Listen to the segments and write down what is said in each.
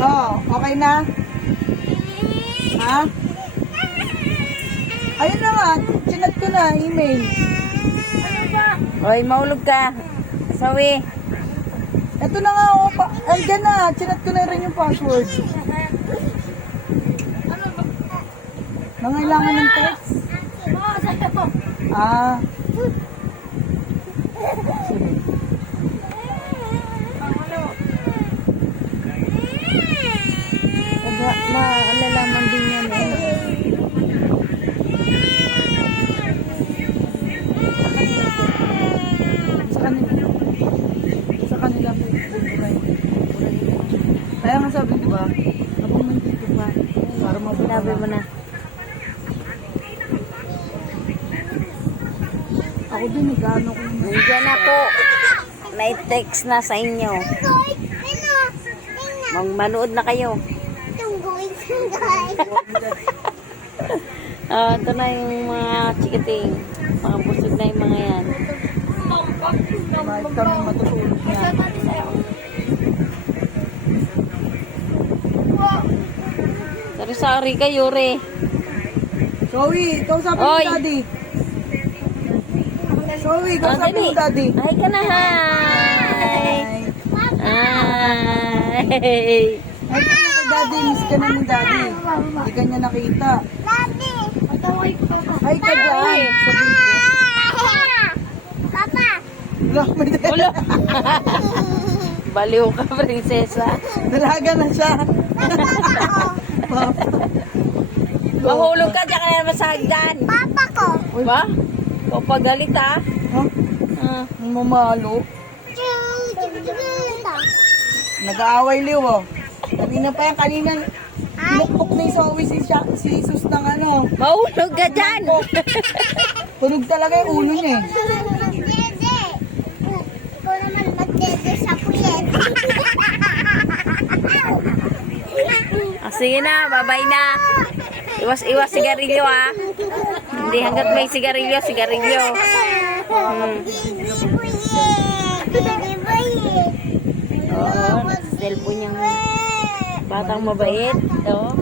Oh, okay na? Ha? Ayun na nga, chinat ko na, email. Oy, maulog ka. Sawi. Ito na nga, oh, andyan na, chinat ko na rin yung password. Nangailangan ng text? Ah. Sige. Maalalaman din yan eh. Sa kanila po. Kaya nga sabi ko ba, abang nandito pa. Para Sinabi mo na. Ako din, nag-ano ko yun. Nandiyan na po. May text na sa inyo. Manood na kayo. Ito na yung mga chikiting. Mga busog na yung mga yan. Kahit kami matutulog niya. Sari-sari kayo, re. Zoe, kausapin mo Oy. daddy. Zoe, kausapin mo daddy. Hi ka na, hi. Hi. Ay, ka na kay daddy, miss ka na ni daddy. Hindi ka niya nakita. Ay, ka dyan. Sabihin ko. Wala, may Ulo. Baliw ka, prinsesa. dalaga na siya. Mahulog ka, diyan ka na masagdan. Papa ko. Ba? Papagalit, ha? Huh? Ang mamalo. Nag-aaway liw, oh. Kanina pa yan, kanina. Pinukpok ni Zoe si Jesus ng ano. Mahulog ka dyan. Tunog talaga yung ulo niya eh. Dede. Ikaw naman magdede sa puyet. Sige na, babay na. Iwas-iwas sigarilyo, ha? Hindi hanggat may sigarilyo, sigarilyo. Dede puyet. Dede puyet. Oo, cellphone niyang batang mabait. Ito.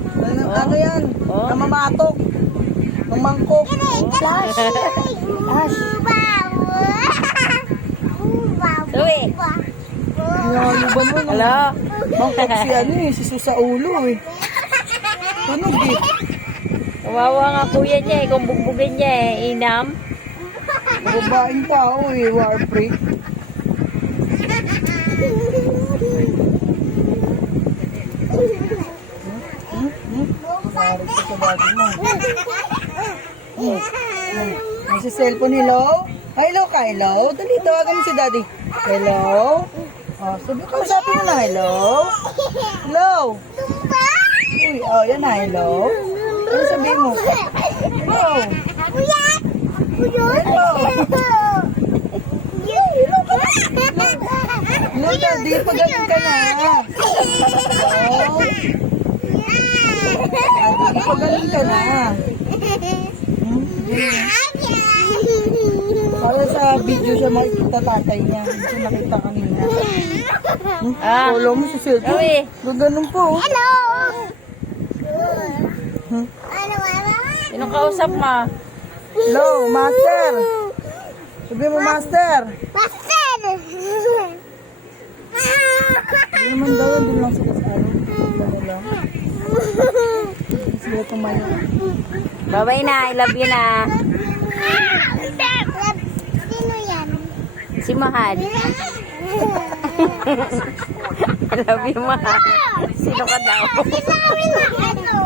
Ano yan? Oh. Namamatok. Ng mangkok. Tuwi. Niyayuban mo. Hello? Mangkok si ano eh, si Sus sa ulo eh. Tunog eh. Kawawa nga kuya niya eh, kung bugbugin niya eh, inam. Babaeng tao eh, war break. Sorry ko sa body mo. Nasa cellphone, hello? Hello ka, hello? Dali, tawagan mo si daddy. Hello? Oh, sabi ko, sabi mo na, hello? Hello? Uy, oh, yan na, hello? Ano sabihin mo? Hello? Hello? Hello, daddy, pagaling ka na. Hello? Daddy, pagaling ka na. Para sa video siya makikita tatay niya. Hindi siya nakita kanina. Follow mo sa cellphone. Uwi. Ganun po. Hello. Sino kausap mo? Hello, master. Sabi mo, master. Master. Hindi naman daw, hindi lang sila sa ano. Ano lang. Sila tumayo. Babay na, I love you na. Sino yan? Si Mahal. I love you, Mahal. Sino ka daw? Sinabi na ano?